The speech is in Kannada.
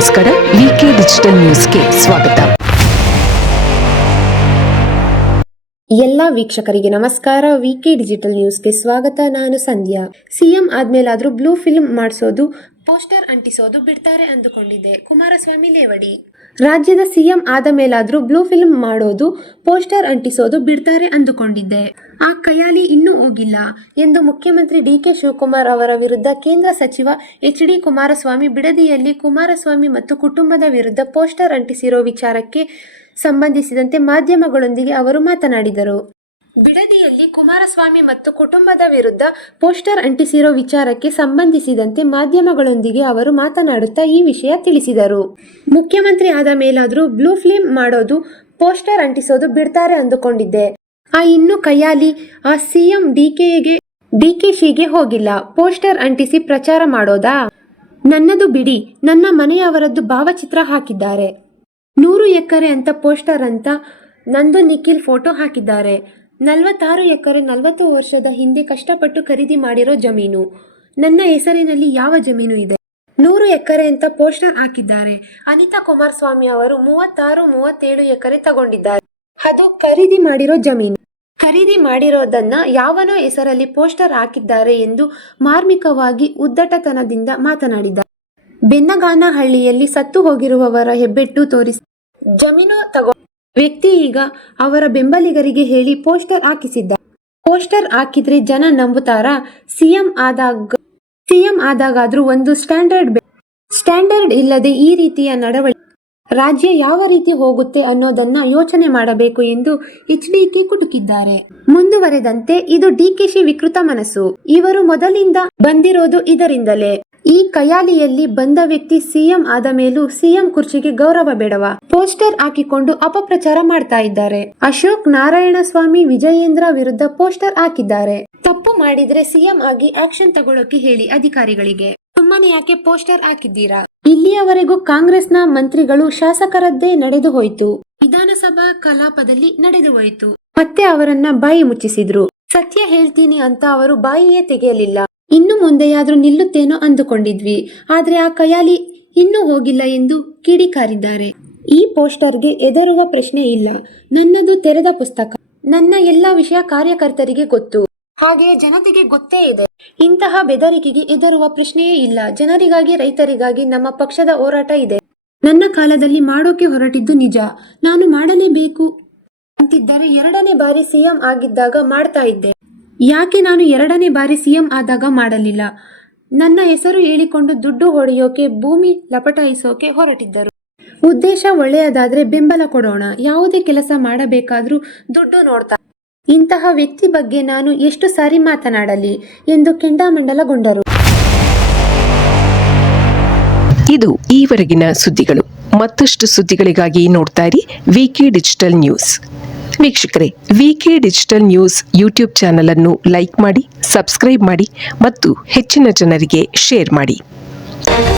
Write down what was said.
ನಮಸ್ಕಾರ, ವಿಕೆ ಡಿಜಿಟಲ್ ನ್ಯೂಸ್ಗೆ ಸ್ವಾಗತ. ಎಲ್ಲ ವೀಕ್ಷಕರಿಗೆ ನಮಸ್ಕಾರ. ವಿಕೆ ಡಿಜಿಟಲ್ ನ್ಯೂಸ್ಗೆ ಸ್ವಾಗತ. ನಾನು ಸಂಧ್ಯಾ. ಸಿಎಂ ಆದ್ಮೇಲಾದ್ರೂ ಬ್ಲೂ ಫಿಲ್ಮ್ ಮಾಡಿಸೋದು, ಪೋಸ್ಟರ್ ಅಂಟಿಸೋದು ಬಿಡ್ತಾರೆ ಅಂದುಕೊಂಡಿದ್ದೆ. ಕುಮಾರಸ್ವಾಮಿ ಲೇವಡಿ. ರಾಜ್ಯದ ಸಿಎಂ ಆದ ಮೇಲಾದ್ರೂ ಬ್ಲೂ ಫಿಲ್ಮ್ ಮಾಡೋದು, ಪೋಸ್ಟರ್ ಅಂಟಿಸೋದು ಬಿಡ್ತಾರೆ ಅಂದುಕೊಂಡಿದ್ದೆ. ಆ ಕಯಾಲಿ ಇನ್ನೂ ಹೋಗಿಲ್ಲ ಎಂದು ಮುಖ್ಯಮಂತ್ರಿ ಡಿಕೆ ಶಿವಕುಮಾರ್ ಅವರ ವಿರುದ್ಧ ಕೇಂದ್ರ ಸಚಿವ ಎಚ್.ಡಿ. ಕುಮಾರಸ್ವಾಮಿ ಬಿಡದಿಯಲ್ಲಿ ಕುಮಾರಸ್ವಾಮಿ ಮತ್ತು ಕುಟುಂಬದ ವಿರುದ್ಧ ಪೋಸ್ಟರ್ ಅಂಟಿಸಿರೋ ವಿಚಾರಕ್ಕೆ ಸಂಬಂಧಿಸಿದಂತೆ ಮಾಧ್ಯಮಗಳೊಂದಿಗೆ ಅವರು ಮಾತನಾಡಿದರು. ಬಿಡದಿಯಲ್ಲಿ ಕುಮಾರಸ್ವಾಮಿ ಮತ್ತು ಕುಟುಂಬದ ವಿರುದ್ಧ ಪೋಸ್ಟರ್ ಅಂಟಿಸಿರೋ ವಿಚಾರಕ್ಕೆ ಸಂಬಂಧಿಸಿದಂತೆ ಮಾಧ್ಯಮಗಳೊಂದಿಗೆ ಅವರು ಮಾತನಾಡುತ್ತಾ ಈ ವಿಷಯ ತಿಳಿಸಿದರು. ಮುಖ್ಯಮಂತ್ರಿ ಆದ ಮೇಲಾದ್ರೂ ಬ್ಲೂ ಫಿಲ್ಮ್ ಮಾಡೋದು, ಪೋಸ್ಟರ್ ಅಂಟಿಸೋದು ಬಿಡ್ತಾರೆ ಅಂದುಕೊಂಡಿದ್ದೆ. ಇನ್ನೂ ಕೈಯಾಲಿ ಆ ಸಿಎಂ ಡಿಕೆಶಿಗೆ ಹೋಗಿಲ್ಲ. ಪೋಸ್ಟರ್ ಅಂಟಿಸಿ ಪ್ರಚಾರ ಮಾಡೋದಾ? ನನ್ನದು ಬಿಡಿ, ನನ್ನ ಮನೆಯವರದ್ದು ಭಾವಚಿತ್ರ ಹಾಕಿದ್ದಾರೆ. 100 ಎಕರೆ ಅಂತ ಪೋಸ್ಟರ್ ಅಂತ ನಂದು ನಿಖಿಲ್ ಫೋಟೋ ಹಾಕಿದ್ದಾರೆ. 46 ಎಕರೆ 40 ವರ್ಷದ ಹಿಂದೆ ಕಷ್ಟಪಟ್ಟು ಖರೀದಿ ಮಾಡಿರೋ ಜಮೀನು. ನನ್ನ ಹೆಸರಿನಲ್ಲಿ ಯಾವ ಜಮೀನು ಇದೆ? 100 ಎಕರೆ ಅಂತ ಪೋಸ್ಟರ್ ಹಾಕಿದ್ದಾರೆ. ಅನಿತಾ ಕುಮಾರಸ್ವಾಮಿ ಅವರು 36-37 ಎಕರೆ ತಗೊಂಡಿದ್ದಾರೆ. ಅದು ಖರೀದಿ ಮಾಡಿರೋ ಜಮೀನು. ಖರೀದಿ ಮಾಡಿರೋದನ್ನ ಯಾವನೋ ಹೆಸರಲ್ಲಿ ಪೋಸ್ಟರ್ ಹಾಕಿದ್ದಾರೆ ಎಂದು ಮಾರ್ಮಿಕವಾಗಿ ಉದ್ದಟತನದಿಂದ ಮಾತನಾಡಿದ್ದಾರೆ. ಬೆನ್ನಗಾನಹಳ್ಳಿಯಲ್ಲಿ ಸತ್ತು ಹೋಗಿರುವವರ ಹೆಬ್ಬೆಟ್ಟು ತೋರಿಸಿ ಜಮೀನು ತಗೋ ವ್ಯಕ್ತಿ ಈಗ ಅವರ ಬೆಂಬಲಿಗರಿಗೆ ಹೇಳಿ ಪೋಸ್ಟರ್ ಹಾಕಿಸಿದ್ದ. ಪೋಸ್ಟರ್ ಹಾಕಿದ್ರೆ ಜನ ನಂಬುತ್ತಾರಾ? ಸಿಎಂ ಆದಾಗಾದ್ರೂ ಒಂದು ಸ್ಟ್ಯಾಂಡರ್ಡ್ ಇಲ್ಲದೆ ಈ ರೀತಿಯ ನಡವಳಿಕೆ ರಾಜ್ಯ ಯಾವ ರೀತಿ ಹೋಗುತ್ತೆ ಅನ್ನೋದನ್ನ ಯೋಚನೆ ಮಾಡಬೇಕು ಎಂದು ಎಚ್.ಡಿ.ಕೆ ಕುಟುಕಿದ್ದಾರೆ. ಮುಂದುವರೆದಂತೆ, ಇದು ಡಿಕೆಶಿ ವಿಕೃತ ಮನಸ್ಸು. ಇವರು ಮೊದಲಿಂದ ಬಂದಿರೋದು ಇದರಿಂದಲೇ. ಈ ಕಯಾಲಿಯಲ್ಲಿ ಬಂದ ವ್ಯಕ್ತಿ ಸಿಎಂ ಆದ ಮೇಲೂ ಸಿಎಂ ಕುರ್ಚಿಗೆ ಗೌರವ ಬೇಡವಾ? ಪೋಸ್ಟರ್ ಹಾಕಿಕೊಂಡು ಅಪಪ್ರಚಾರ ಮಾಡ್ತಾ ಇದ್ದಾರೆ. ಅಶೋಕ್ ನಾರಾಯಣಸ್ವಾಮಿ ವಿಜಯೇಂದ್ರ ವಿರುದ್ಧ ಪೋಸ್ಟರ್ ಹಾಕಿದ್ದಾರೆ. ತಪ್ಪು ಮಾಡಿದ್ರೆ ಸಿಎಂ ಆಗಿ ಆಕ್ಷನ್ ತಗೊಳ್ಳೋಕೆ ಹೇಳಿ ಅಧಿಕಾರಿಗಳಿಗೆ. ಸುಮ್ಮನೆ ಯಾಕೆ ಪೋಸ್ಟರ್ ಹಾಕಿದ್ದೀರಾ? ಇಲ್ಲಿಯವರೆಗೂ ಕಾಂಗ್ರೆಸ್ನ ಮಂತ್ರಿಗಳು, ಶಾಸಕರದ್ದೇ ನಡೆದು ಹೋಯ್ತು. ವಿಧಾನಸಭಾ ಕಲಾಪದಲ್ಲಿ ನಡೆದು ಹೋಯ್ತು. ಮತ್ತೆ ಅವರನ್ನ ಬಾಯಿ ಮುಚ್ಚಿಸಿದ್ರು. ಸತ್ಯ ಹೇಳ್ತೀನಿ ಅಂತ ಅವರು ಬಾಯಿಯೇ ತೆಗೆಯಲಿಲ್ಲ. ಇನ್ನು ಮುಂದೆಯಾದ್ರೂ ನಿಲ್ಲುತ್ತೇನೋ ಅಂದುಕೊಂಡಿದ್ವಿ. ಆದ್ರೆ ಆ ಕಯಾಲಿ ಇನ್ನೂ ಹೋಗಿಲ್ಲ ಎಂದು ಕಿಡಿಕಾರಿದ್ದಾರೆ. ಈ ಪೋಸ್ಟರ್ಗೆ ಹೆದರುವ ಪ್ರಶ್ನೆ ಇಲ್ಲ. ನನ್ನದು ತೆರೆದ ಪುಸ್ತಕ. ನನ್ನ ಎಲ್ಲ ವಿಷಯ ಕಾರ್ಯಕರ್ತರಿಗೆ ಗೊತ್ತು. ಹಾಗೆಯೇ ಜನತೆಗೆ ಗೊತ್ತೇ ಇದೆ. ಇಂತಹ ಬೆದರಿಕೆಗೆ ಹೆದರುವ ಪ್ರಶ್ನೆಯೇ ಇಲ್ಲ. ಜನರಿಗಾಗಿ, ರೈತರಿಗಾಗಿ ನಮ್ಮ ಪಕ್ಷದ ಹೋರಾಟ ಇದೆ. ನನ್ನ ಕಾಲದಲ್ಲಿ ಮಾಡೋಕೆ ಹೊರಟಿದ್ದು ನಿಜ. ನಾನು ಮಾಡಲೇಬೇಕು ಅಂತಿದ್ದರೆ 2ನೇ ಬಾರಿ ಸಿಎಂ ಆಗಿದ್ದಾಗ ಮಾಡ್ತಾ ಇದ್ದೆ. ಯಾಕೆ ನಾನು 2ನೇ ಬಾರಿ ಸಿಎಂ ಆದಾಗ ಮಾಡಲಿಲ್ಲ? ನನ್ನ ಹೆಸರು ಹೇಳಿಕೊಂಡು ದುಡ್ಡು ಹೊಡೆಯೋಕೆ, ಭೂಮಿ ಲಪಟಾಯಿಸೋಕೆ ಹೊರಟಿದ್ದರು. ಉದ್ದೇಶ ಒಳ್ಳೆಯದಾದ್ರೆ ಬೆಂಬಲ ಕೊಡೋಣ. ಯಾವುದೇ ಕೆಲಸ ಮಾಡಬೇಕಾದ್ರೂ ದುಡ್ಡು ನೋಡ್ತಾ. ಇಂತಹ ವ್ಯಕ್ತಿ ಬಗ್ಗೆ ನಾನು ಎಷ್ಟು ಸಾರಿ ಮಾತನಾಡಲಿ ಎಂದು ಕೆಂಡಾಮಂಡಲಗೊಂಡರು. ಇದು ಈವರೆಗಿನ ಸುದ್ದಿಗಳು. ಮತ್ತಷ್ಟು ಸುದ್ದಿಗಳಿಗಾಗಿ ನೋಡ್ತಾ ಇರಿ ವಿಕೆ ಡಿಜಿಟಲ್ ನ್ಯೂಸ್. ವೀಕ್ಷಕರೇ, ವಿಕೆ ಡಿಜಿಟಲ್ ನ್ಯೂಸ್ ಯೂಟ್ಯೂಬ್ ಚಾನಲ್ ಅನ್ನು ಲೈಕ್ ಮಾಡಿ, ಸಬ್ಸ್ಕ್ರೈಬ್ ಮಾಡಿ ಮತ್ತು ಹೆಚ್ಚಿನ ಜನರಿಗೆ ಶೇರ್ ಮಾಡಿ.